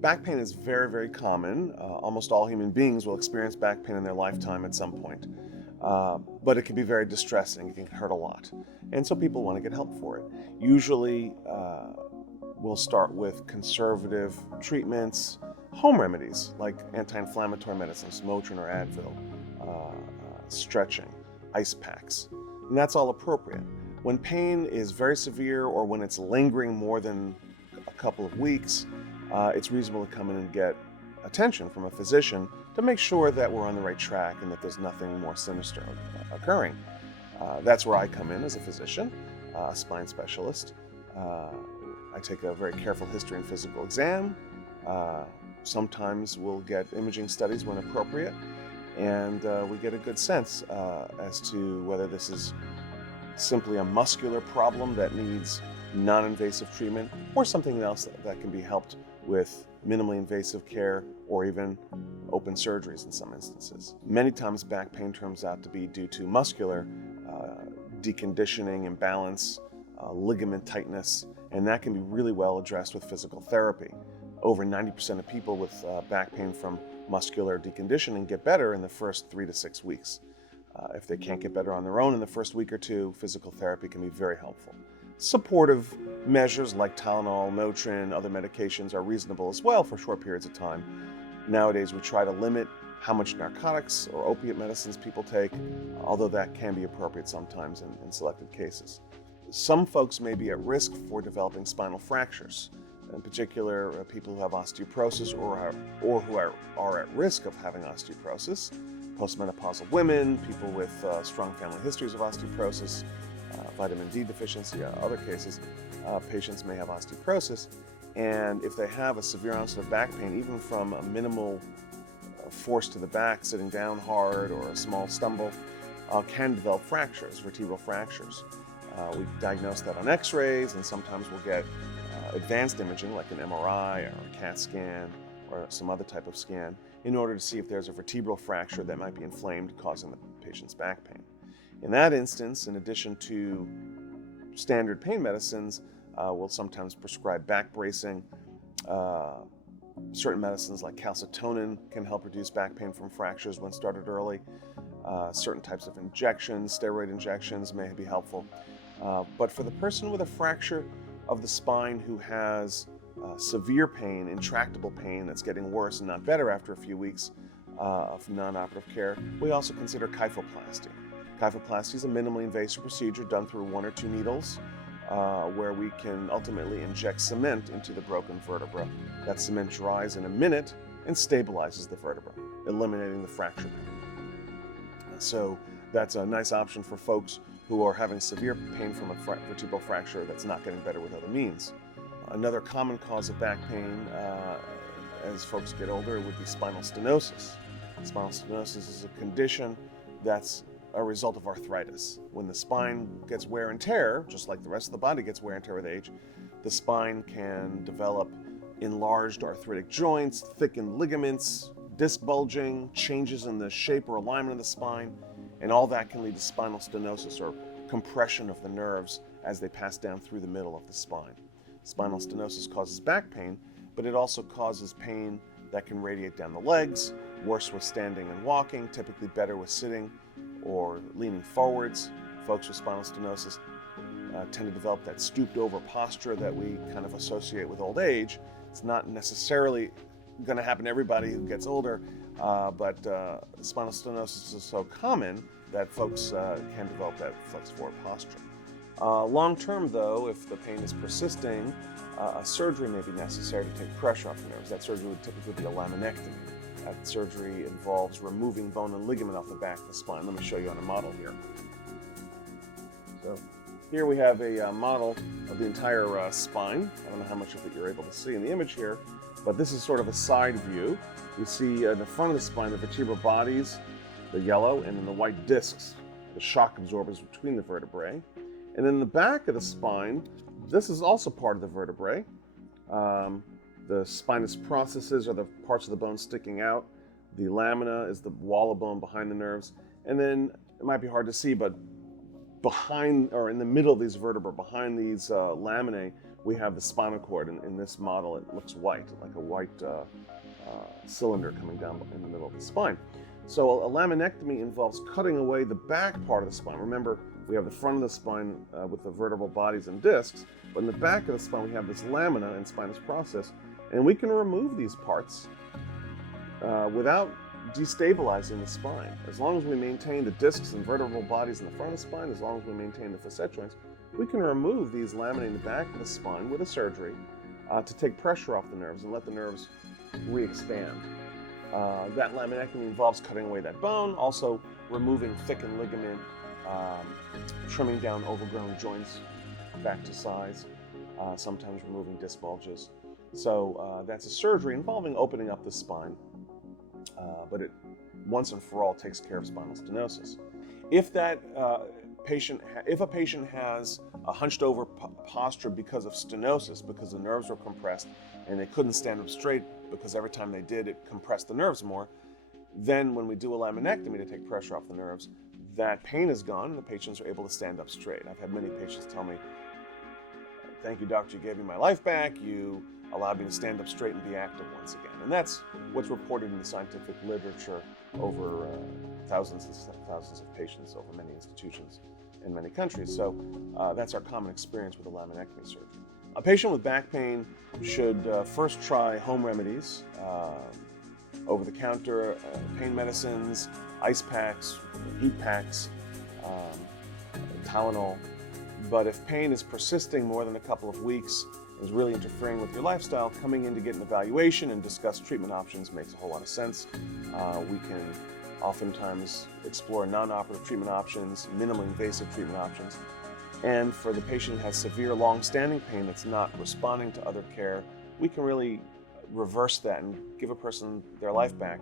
Back pain is very, very common. Almost all human beings will experience back pain in their lifetime at some point. But it can be very distressing. It can hurt a lot. And so people want to get help for it. Usually, we'll start with conservative treatments, home remedies like anti-inflammatory medicines, Motrin or Advil, stretching, ice packs. And that's all appropriate. When pain is very severe or when it's lingering more than a couple of weeks, it's reasonable to come in and get attention from a physician to make sure that we're on the right track and that there's nothing more sinister occurring. That's where I come in as a physician, a spine specialist. I take a very careful history and physical exam. Sometimes we'll get imaging studies when appropriate, and we get a good sense as to whether this is simply a muscular problem that needs non-invasive treatment or something else that can be helped with minimally invasive care or even open surgeries in some instances. Many times back pain turns out to be due to muscular deconditioning, imbalance, ligament tightness, and that can be really well addressed with physical therapy. Over 90% of people with back pain from muscular deconditioning get better in the first 3 to 6 weeks. If they can't get better on their own in the first week or two, physical therapy can be very helpful. Supportive measures like Tylenol, Motrin, other medications are reasonable as well for short periods of time. Nowadays, we try to limit how much narcotics or opiate medicines people take, although that can be appropriate sometimes in selected cases. Some folks may be at risk for developing spinal fractures, in particular people who have osteoporosis or who are at risk of having osteoporosis, postmenopausal women, people with strong family histories of osteoporosis, vitamin D deficiency, other cases, patients may have osteoporosis, and if they have a severe onset of back pain, even from a minimal force to the back, sitting down hard, or a small stumble, can develop fractures, vertebral fractures. We diagnose that on x-rays, and sometimes we'll get advanced imaging like an MRI or a CAT scan or some other type of scan in order to see if there's a vertebral fracture that might be inflamed, causing the patient's back pain. In that instance, in addition to standard pain medicines, we'll sometimes prescribe back bracing. Certain medicines like calcitonin can help reduce back pain from fractures when started early. Certain types of injections, steroid injections, may be helpful. But for the person with a fracture of the spine who has severe pain, intractable pain that's getting worse and not better after a few weeks of non-operative care, we also consider kyphoplasty. Kyphoplasty is a minimally invasive procedure done through 1 or 2 needles where we can ultimately inject cement into the broken vertebra. That cement dries in a minute and stabilizes the vertebra, eliminating the fracture pain. So that's a nice option for folks who are having severe pain from a vertebral fracture that's not getting better with other means. Another common cause of back pain as folks get older would be spinal stenosis. Spinal stenosis is a condition that's a result of arthritis. When the spine gets wear and tear, just like the rest of the body gets wear and tear with age, the spine can develop enlarged arthritic joints, thickened ligaments, disc bulging, changes in the shape or alignment of the spine, and all that can lead to spinal stenosis, or compression of the nerves as they pass down through the middle of the spine. Spinal stenosis causes back pain, but it also causes pain that can radiate down the legs, worse with standing and walking, typically better with sitting or leaning forwards. Folks with spinal stenosis tend to develop that stooped over posture that we kind of associate with old age. It's not necessarily going to happen to everybody who gets older, but spinal stenosis is so common that folks can develop that flex forward posture. Long term, though, if the pain is persisting, a surgery may be necessary to take pressure off the nerves. That surgery would typically be a laminectomy. That surgery involves removing bone and ligament off the back of the spine. Let me show you on a model here. So here we have a model of the entire spine. I don't know how much of it you're able to see in the image here, but this is sort of a side view. You see in the front of the spine, the vertebral bodies, the yellow, and then the white discs, the shock absorbers between the vertebrae. And in the back of the spine, this is also part of the vertebrae. The spinous processes are the parts of the bone sticking out. The lamina is the wall of bone behind the nerves. And then, it might be hard to see, but behind, or in the middle of these vertebrae, behind these laminae, we have the spinal cord. In this model, it looks white, like a white cylinder coming down in the middle of the spine. So a laminectomy involves cutting away the back part of the spine. Remember, we have the front of the spine with the vertebral bodies and discs, but in the back of the spine we have this lamina and spinous process, and we can remove these parts without destabilizing the spine. As long as we maintain the discs and vertebral bodies in the front of the spine, as long as we maintain the facet joints, we can remove these lamina in the back of the spine with a surgery to take pressure off the nerves and let the nerves re-expand. That laminectomy involves cutting away that bone, also removing thickened ligament, trimming down overgrown joints back to size, sometimes removing disc bulges. So that's a surgery involving opening up the spine, but it once and for all takes care of spinal stenosis. If a patient has a hunched over posture because of stenosis, because the nerves were compressed and they couldn't stand up straight because every time they did, it compressed the nerves more, then when we do a laminectomy to take pressure off the nerves, that pain is gone and the patients are able to stand up straight. I've had many patients tell me, "Thank you, doctor, you gave me my life back. You allowed me to stand up straight and be active once again." And that's what's reported in the scientific literature over thousands and thousands of patients over many institutions in many countries. So that's our common experience with a laminectomy surgery. A patient with back pain should first try home remedies, over-the-counter pain medicines, ice packs, heat packs, Tylenol. But if pain is persisting more than a couple of weeks, is really interfering with your lifestyle, coming in to get an evaluation and discuss treatment options makes a whole lot of sense. We can oftentimes explore non-operative treatment options, minimally invasive treatment options. And for the patient who has severe long-standing pain that's not responding to other care, we can really reverse that and give a person their life back.